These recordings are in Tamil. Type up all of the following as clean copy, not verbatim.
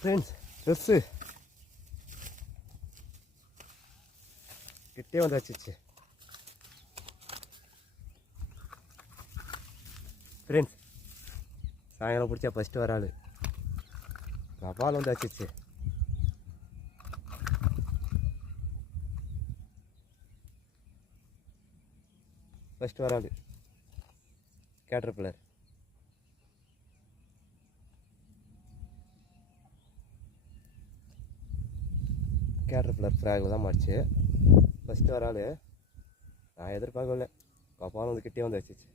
ஃப்ரெண்ட்ஸ் ட்ரெஸ்ஸு கிட்டே வந்து வச்சிச்சு ஃப்ரெண்ட்ஸ். சாயங்காலம் பிடிச்சா ஃபஸ்ட்டு வராது கபால் வந்து வச்சிச்சு. ஃபஸ்ட்டு வராது கேட்டர்பில்லர். கேட்டர்பில்லர் ஃப்ராகில் தான் மாறிச்சு. ஃபஸ்ட்டு வராது. நான் எதிர்பார்க்கல. கபால் வந்து கிட்டே வந்து வச்சிச்சு.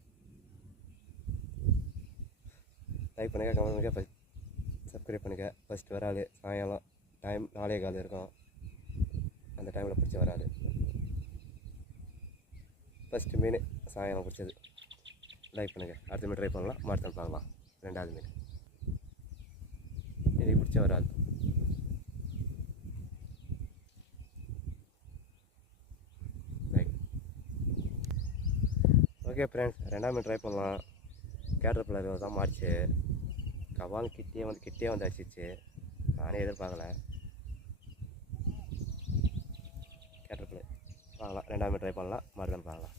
லைக் பண்ணுங்கள், கமெண்ட் பண்ணுங்கள், சப்ஸ்கிரைப் பண்ணுங்கள். ஃபஸ்ட்டு வராது. சாயங்காலம் டைம் 4:15 இருக்கும். அந்த டைமில் பிடிச்ச வராது. ஃபஸ்ட்டு மீன் சாயங்காலம் பிடிச்சது. லைக் பண்ணுங்கள். அடுத்த மீன் ட்ரை பண்ணலாம். மறுத்தல் பார்க்கலாம். ரெண்டாவது மீன் இன்றைக்கி பிடிச்ச வராது. லைக் ஓகே ஃப்ரெண்ட்ஸ், ரெண்டாவது மீன் ட்ரை பண்ணலாம். கேட்டர்பில்லர் தான் மாறிச்சு. கபால் கிட்டே வந்து அடிச்சிச்சு. நானே எதிர்பார்க்கல. கேட்டர்பில்லர் பார்க்கலாம். ரெண்டாவது மீன் ட்ரை பண்ணலாம். மறுத்தல் பார்க்கலாம்.